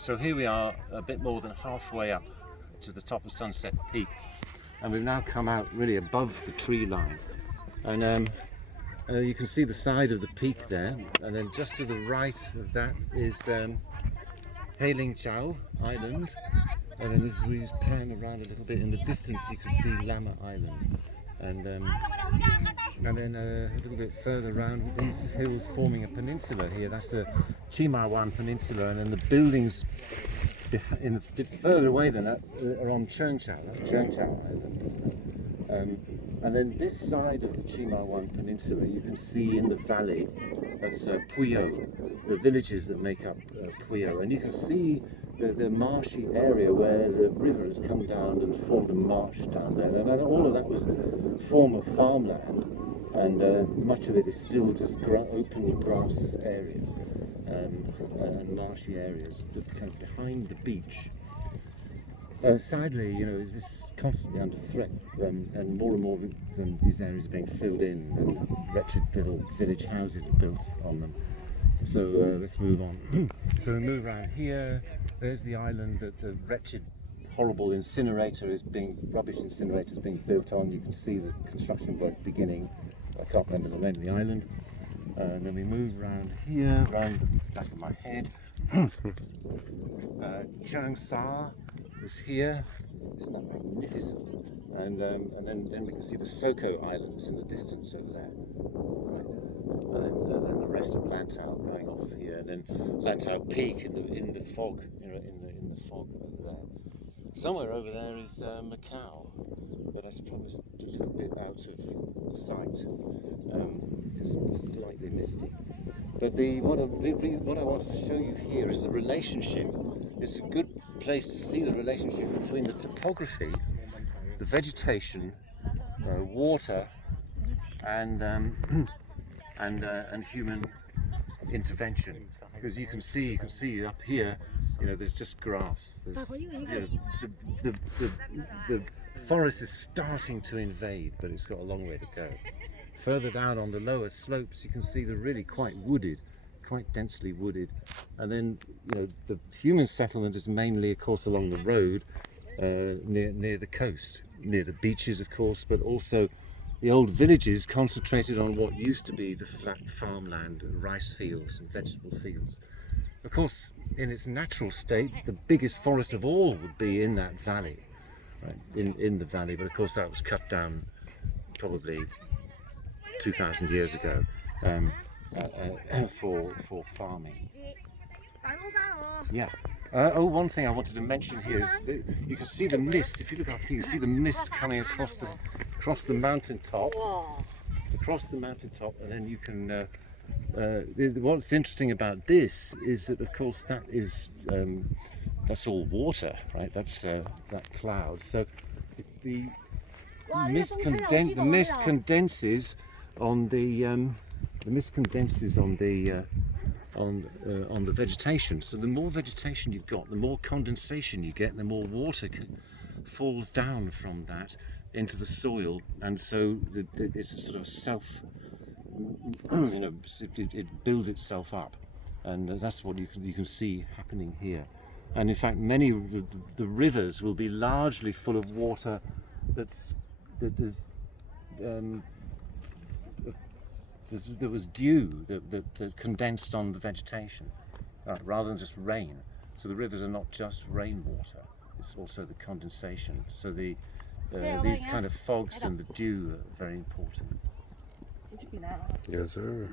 So here we are, a bit more than halfway up to the top of Sunset Peak, and we've now come out really above the tree line, and you can see the side of the peak there, and then just to the right of that is Lantau Island, and then as we just pan around a little bit in the distance you can see Lama Island, and then a little bit further around these hills forming a peninsula here. That's the Chimawan Peninsula, and then the buildings a bit further away than that are on Chernchao Island. And then this side of the Chimawan Peninsula you can see in the valley, that's Puyo, the villages that make up Puyo, and you can see the marshy area where the river has come down and formed a marsh down there, and all of that was a form of farmland, and much of it is still just open grass areas and marshy areas that kind of behind the beach. Sadly, it's constantly under threat, and more these areas are being filled in, and wretched little village houses are built on them. So let's move on. So we move around here. There's the island that the wretched, horrible rubbish incinerator is being built on. You can see the construction work beginning. I can't remember the name of the island. And then we move around here, around the back of my head. Changsha is here. Isn't that magnificent? And then we can see the Soko Islands in the distance over there. And then the rest of Lantau going off here, and then Lantau Peak in the fog, in the fog over there. Somewhere over there is Macau, but that's probably a little bit out of sight because it's slightly misty. But what I wanted to show you here is the relationship. It's a good place to see the relationship between the topography, the vegetation, water, and human intervention. Because you can see up here, there's just grass. There's, the forest is starting to invade, but it's got a long way to go. Further down on the lower slopes, you can see they're really quite densely wooded, and then the human settlement is mainly, of course, along the road, near the coast, near the beaches, of course, but also the old villages concentrated on what used to be the flat farmland and rice fields and vegetable fields. Of course, in its natural state, the biggest forest of all would be in that valley, right? in the valley, but of course that was cut down probably 2,000 years ago for farming. Yeah. One thing I wanted to mention here is you can see the mist. If you look up here, you see the mist coming across the mountaintop, and then you can. What's interesting about this is that, of course, that's all water, right? That's that cloud. So the mist condenses on the on the vegetation. So the more vegetation you've got, the more condensation you get, and the more water falls down from that into the soil, and so it's a sort of it builds itself up, and that's what you can see happening here. And in fact, many of the rivers will be largely full of water there was dew that condensed on the vegetation, rather than just rain. So the rivers are not just rainwater; it's also the condensation. So these kind of fogs and the dew are very important. Yes, sir.